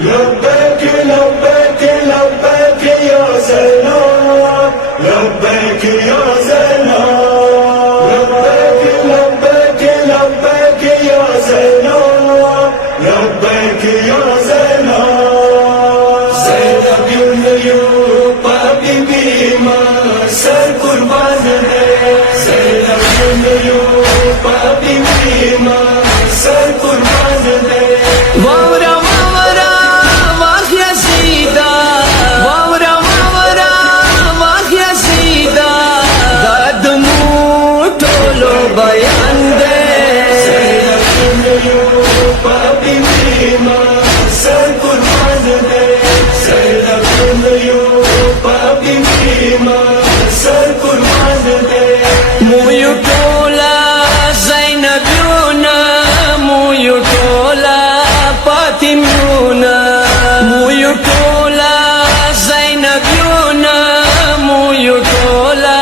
لبيك لبيك لبيك يا سلام لبيك يا سلام لبيك لبيك لبيك يا سلام لبيك يا سلام زينب يونيوب حبيبي ما سر قربان ہے زينب يونيوب حبيبي ما سر قربان ہے واورا واورا واخ یزیدا واورا واورا واخ یزیدا دادمو ټولو بیان دے حبیبی ما سر قربان دے زینب یونیوب حبیبی ما سر قربان دے مو یو ټولا زینبیونا مو یو ټولا فاطمیونا مو یو ټولا زینبیونا مو یو ټولا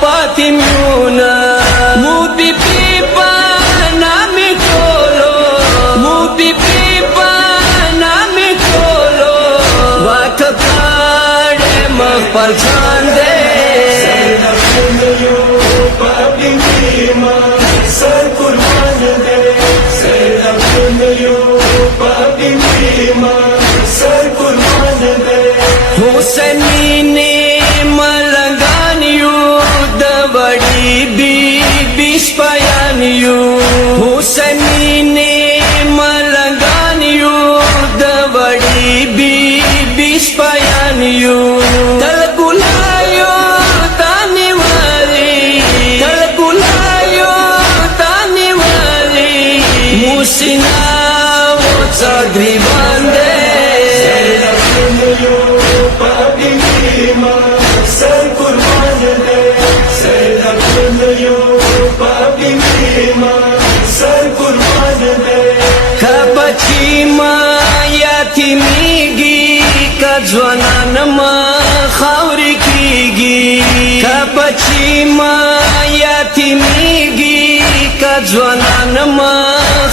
فاطمیونا مو بی بی پانا می ټولو مو بی بی پانا می ټولو واکړه مخ پر ځان دے یونیوب حبیبی ما سر قربان دے زینب یونیوب حبیبی ما سر قربان دے حسینی ملنگان یو د وڑی بی بیش پیان یو حسینی ملنگان یو د وڑی بی بیش پیان یو تل گلایو تانی والی تل گلایو تانی والی موسینا و صدری باندے یونیوب حبیبی ما سر قربان دے زینب یونیوب حبیبی ما سر قربان دے کبچی ما یتیمیگی کجوانان ما خاوری کیگی کبچی ما یتیمیگی کجوانان ما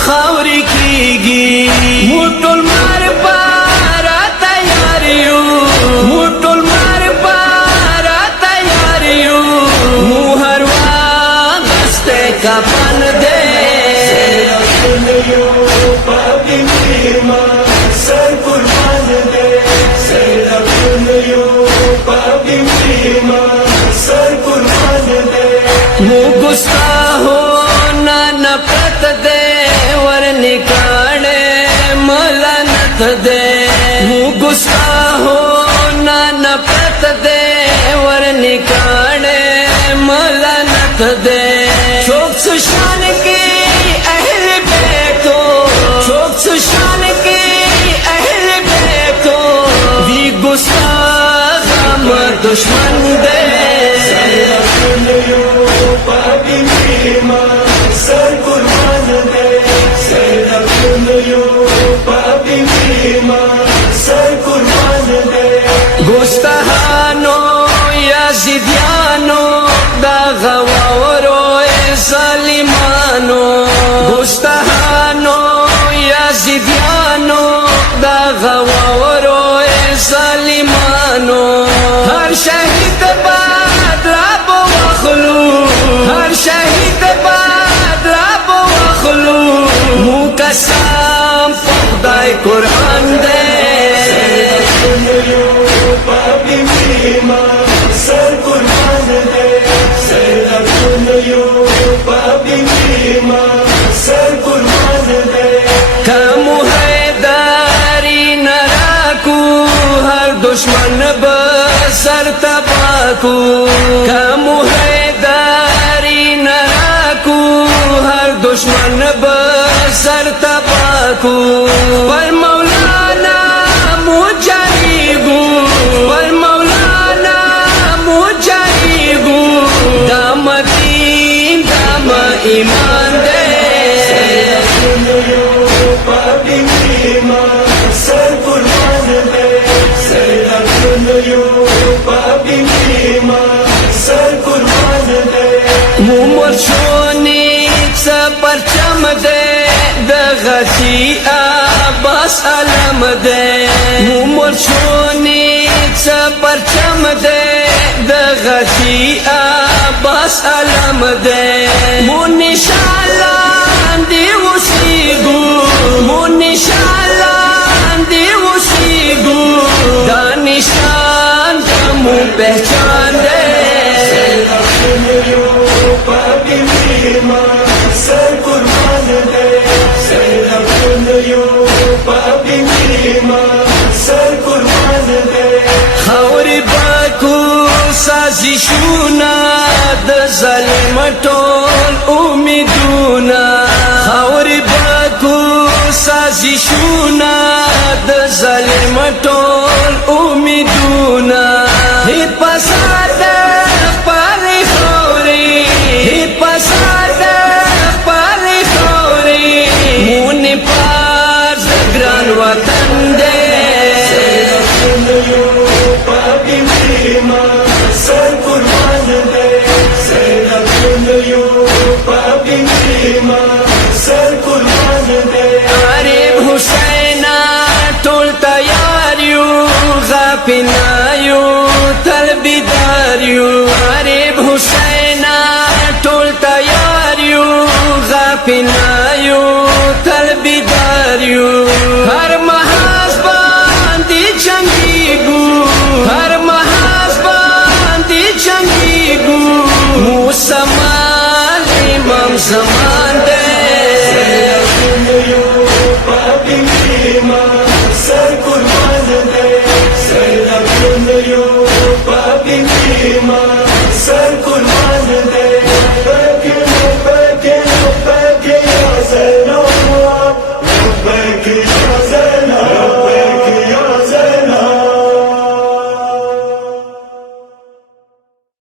خاوری کیگی موٹل مار پارا تیاریو موٹل مار پارا تیاریو موہر واغستے کپن دے یونیوب حبیبی ما سر قربان دے زینب یونیوب حبیبی ما سر قربان دے مو گستاہو نا نفرت دے ور نکاڑے ملانت دے مو گستاہو نا نفرت دے ور نکاڑے ملانت دے چوک سشان کے اہل بیتو چوک سشان کے اہل بیتو وی گستاہ ہم دشمن دے یونیوب حبیبی ما سر قربان دے زینب یونیوب حبیبی ما سر قربان دے گستاہانو یزیدیانو دا غواورو ظالمانو گستاہانو یزیدیانو دا غواورو ظالمانو ہر شہید بعد رب واخلو ہر شہید بعد رب واخلو مو قسم خدای قرآن دے یونیوب حبیبی ما سر قربان دے زینب یونیوب حبیبی ما سر قربان دے کمو حیداری نراکو ہر دشمن بسر تباکو کمو حیداری نراکو ہر دشمن بسر تباکو پر مولانا مجاریگو پر مولانا مجاریگو دام دین دام ایمان دے یونیوب حبیبی ما سر قربان دے زینب یونیوب حبیبی ما سر قربان دے مومر شونی سا پرچم دے د غسی عباس علی علم دے مرشونی چا پرچم دے د غزی عباس علم دے مونی شالان دی وسیگو مونی شالان دی وسیگو دانشان دمو پہچان دے سر قربان دے سر قربان دے خاوری باکو سازشونا د ظالم ټول امیدونا خاوری باکو سازشونا د ظالم ټول امیدونا هیت پساد پاری خاوری هیت پساد پاری خاوری مونی پار زگران وطن دے سر قربان دے سر قربان دے غریب حسینا ټول تیار یو غافنا یو تل بیدار یو غریب حسینا ټول تیار یو غافنا یو تل بیدار یو